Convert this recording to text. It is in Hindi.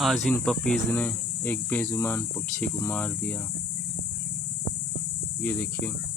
आज इन पपीज़ ने एक बेजुबान पक्षी को मार दिया। ये देखिए।